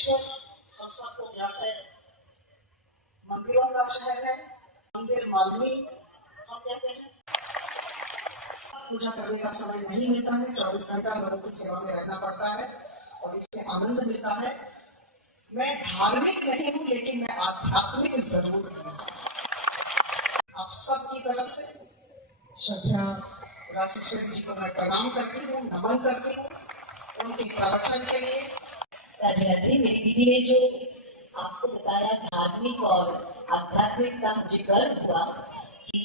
विश्व हम सबको ज्ञात है, मंदिरों का शहर है। मंदिर मालिनी हम कहते हैं। पूजा करने का समय नहीं मिलता है, 24 घंटा गुरु की सेवा में रहना पड़ता है और इससे आनंद मिलता है। मैं धार्मिक नहीं हूँ, लेकिन मैं आध्यात्मिक जरूर हूँ। आप सबकी तरफ से श्रद्धा राजेश्वरी जी को मैं प्रणाम करती हूँ, नमन करती हूँ उनके प्रवचन के लिए। राधे राधे। मेरी दीदी ने जो आपको बताया धार्मिक और आध्यात्मिक का, मुझे गर्व हुआ कि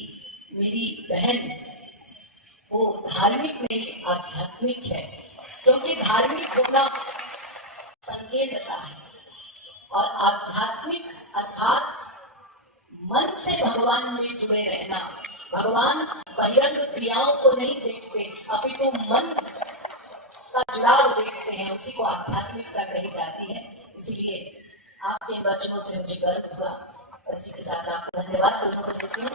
मेरी बहन वो धार्मिक नहीं आध्यात्मिक है, क्योंकि धार्मिक होना संकीर्णता है और आध्यात्मिक अर्थात मन से भगवान में जुड़े रहना। भगवान बहिरंग क्रियाओं को नहीं देखते, अपितु मन का जुड़ाव देखते हैं, उसी को आध्यात्मिकता कही जाती है। इसलिए आपके वचनों से मुझे गर्व हुआ। इसी के साथ आपको धन्यवाद देती हूँ।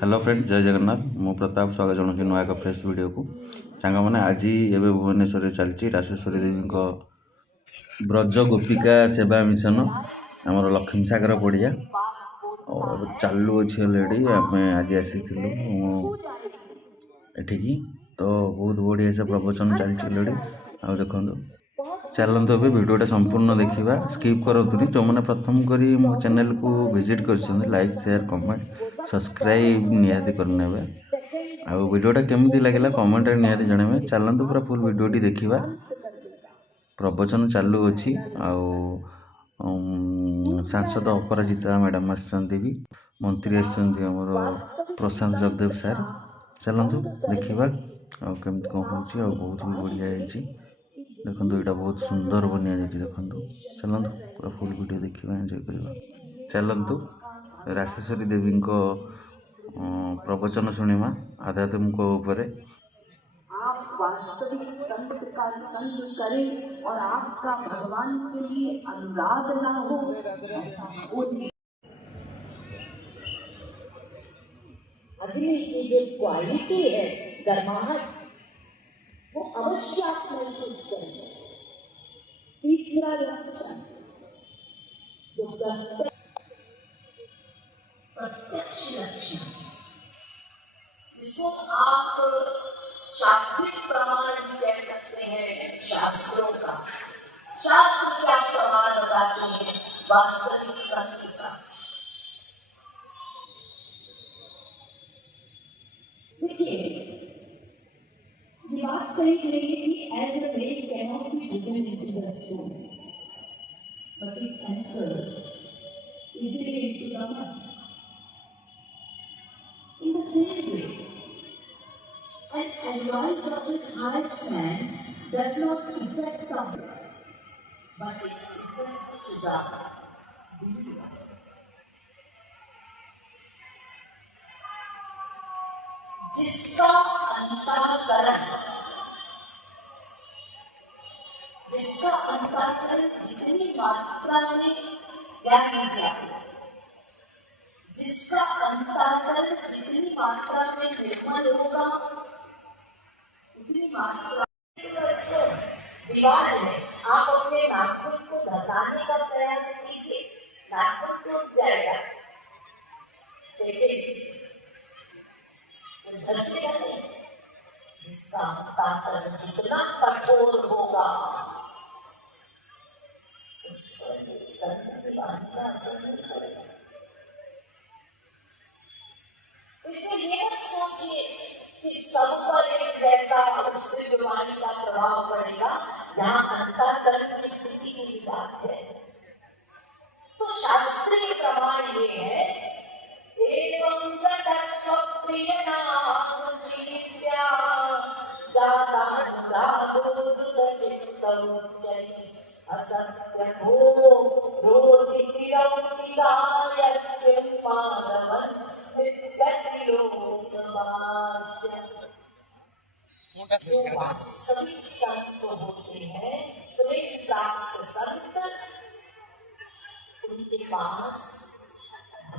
हेलो फ्रेंड, जय जगन्नाथ। मु प्रताप स्वागत जनाऊँ नुआ एक फ्रेश वीडियो को। सांग मैंने आज एवं भुवनेश्वर चलती राजेश्वरी देवी ब्रज गोपिका सेवा मिशन आमर लक्ष्मी सागर पड़िया और चालू अच्छी अलरेडी। आम आज आसी एठिकी तो बहुत बढ़िया से प्रवचन चलती अलरेडी। आ देखो चलते अभी वीडियोटा संपूर्ण देखा, स्किप करतुनि। जो मैंने प्रथम करी मो चैनल को विजिट कर लाइक शेयर कमेंट सब्सक्राइब निहाती करने। आ वीडियोटा केमती लगे कमेंट निहाती जनइबे। चलते पूरा फुल वीडियोटी देखा। प्रवचन चालू अच्छी। सांसद अपराजिता मैडम आसछन्ति भी, मंत्री आसछन्ति हमर प्रशांत जगदेव सर। चलतु देखा केमती कौन हो, बहुत भी बढ़िया है। देखो यहाँ बहुत सुंदर बनिया जाए। देखो चलतु पूरा फुल वीडियो देखा, एंजॉय करवा। चलतु राजेश्वरी देवी प्रवचन शुणिमा आध्यात्मिक उपरे। आप वास्तविक संत का संग करें और आपका भगवान के लिए अनुराग ना हो, ऐसा हो नहीं। अगली की जो क्वालिटी है, गर्माहट, वो अवश्य आप महसूस करेंगे। तीसरा लक्षण जो प्रत्यक्ष लक्षण, जिसको आप शास्त्रीय प्रमाण भी कह सकते हैं। शास्त्रों का, शास्त्र क्या प्रमाण बताते हैं वास्तविक संत का। देखिए, ये बात कही गई है कि as a wave cannot be driven into the stone, but it enters easily into the mud. In the same way, an advice of the highest man does not affect the heart, but it affects to the believer. जिसका अंतःकरण जितनी मात्रा में ज्ञान जाता, जिसका अंतःकरण जितनी मात्रा में निर्मल होगा, उतनी मात्रा दीवार है। आप अपने नाखून को घसाने का प्रयास कीजिए, नाखून टूट जाएगा, लेकिन घसेगा नहीं। जिसका अंतःकरण जितना कठोर होगा, उस पर संत वाणी का असर नहीं पड़ेगा। इसलिए ये मत सोचिए कि सब पर एक जैसा उसकी वाणी का प्रभाव पड़ेगा। यहाँ अंतःकरण की स्थिति की बात है। तो शास्त्रीय प्रमाण ये है, एवं स्वप्रिय नाम जीव्या असत्य हो रोति तिरौति गायत्र्यं माधवन् वास्तविक संत होते हैं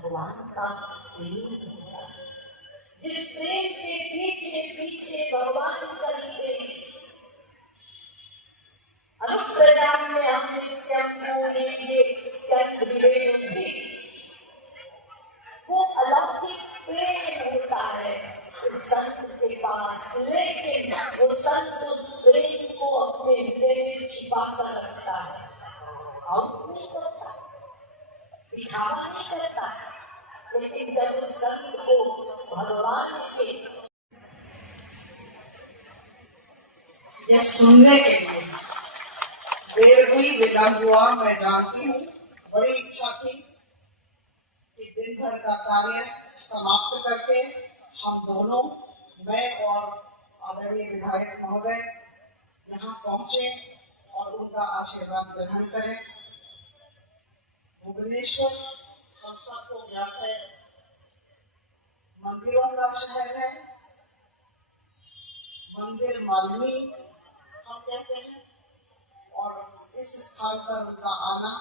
भगवान का प्रेम होता है, जिस प्रेम के पीछे पीछे भगवान चलते हैं। अनुप्रजाम में हमने वो अलौकिक प्रेम होता है उस संत के पास, लेकिन वो संत उस प्रेम को अपने हृदय में छिपा कर रखता है, आउट नहीं करता, दिखावा नहीं करता। लेकिन जब उस संत को भगवान के यह सुनने के लिए देर हुई, विलंब हुआ, मैं जानती हूँ। बड़ी इच्छा थी कि दिन भर का कार्य समाप्त करके हम दोनों, मैं और आदरणीय विधायक महोदय यहाँ पहुंचे और उनका आशीर्वाद ग्रहण करें। भुवनेश्वर हम सबको ज्ञात है, मंदिरों का शहर है, मंदिर मालिनी हम कहते हैं, और इस स्थान पर उनका आना,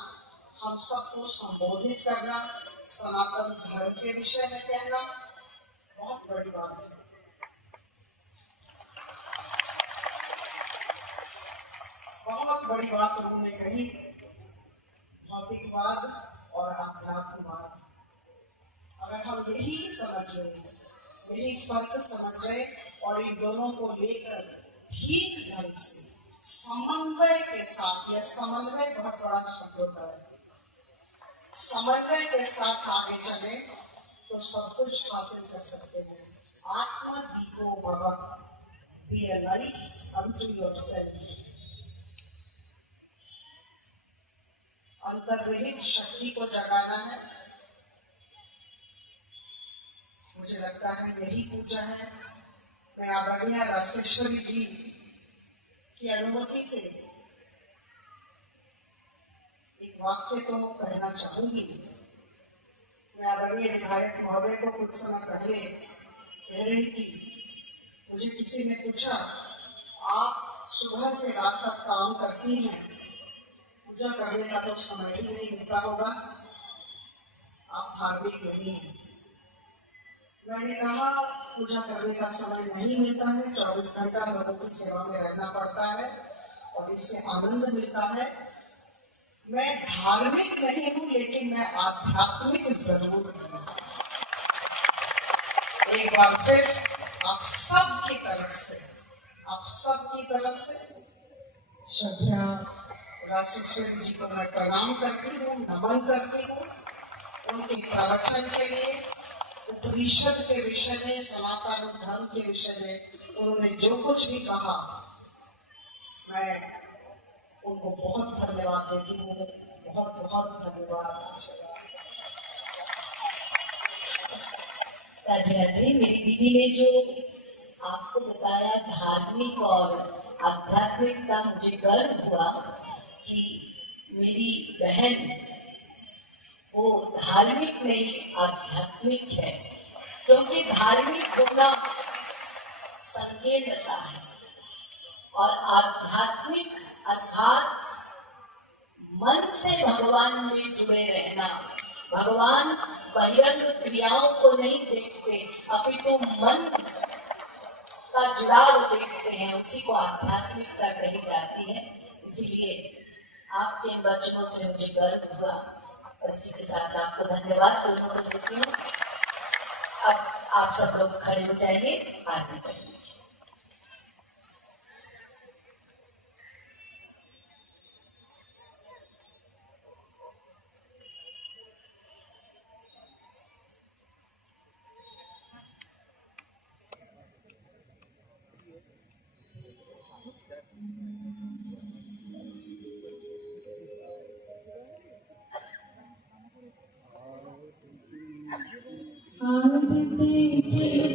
हम सबको संबोधित करना, सनातन धर्म के विषय में कहना बहुत बड़ी बात है। बहुत बड़ी बात उन्होंने कही, भौतिकवाद और आध्यात्मवाद। अगर हम यही समझ रहे, यही फर्क समझ रहे और इन दोनों को लेकर ठीक ढंग से समन्वय के साथ, यह समन्वय बहुत बड़ा शब्द होता है, समन्वय के साथ आगे चले तो सब कुछ हासिल कर सकते हैं। आत्मा दीपो भव, be a light unto yourself. अंतर्निहित शक्ति को जगाना है। मुझे लगता है यही पूजा है। मैं आदरणीय राजेश्वरी जी की अनुमति से एक वाक्य तो कहना चाहूंगी। मैं आदरणीय विधायक महोदय को कुछ समय पहले कह रही थी, मुझे किसी ने पूछा, आप सुबह से रात तक काम करती हैं, पूजा करने का तो समय ही नहीं मिलता होगा, आप धार्मिक नहीं हैं। मैंने कहा, पूजा करने का समय नहीं मिलता है, 24 घंटा लोगों की सेवा में रहना पड़ता है और इससे आनंद मिलता है। मैं धार्मिक नहीं हूं, लेकिन मैं आध्यात्मिक जरूर हूं। एक बार फिर आप सबकी तरफ से श्रद्धा राजेश्वरी जी को मैं प्रणाम करती हूँ, नमन करती हूँ। उनके प्रवचन के लिए, उपनिषद के विषय में, सनातन धर्म के विषय में उन्होंने जो कुछ भी कहा, मैं उनको बहुत धन्यवाद देती हूँ। बहुत बहुत धन्यवाद। राधे राधे। मेरी दीदी ने जो आपको बताया धार्मिक और आध्यात्मिकता, मुझे गर्व हुआ कि मेरी बहन वो धार्मिक नहीं आध्यात्मिक है, क्योंकि धार्मिक होना संकीर्णता है और आध्यात्मिक अर्थात मन से भगवान में जुड़े रहना। भगवान बहिरंग क्रियाओं को नहीं देखते, अपितु मन का जुड़ाव देखते हैं, उसी को आध्यात्मिकता कही जाती है। इसीलिए आपके इन वचनों से मुझे गर्व हुआ और इसी के साथ आपको धन्यवाद दोनों को देती हूँ। अब आप सब लोग खड़े हो जाइए, आरती कर लीजिए। आरती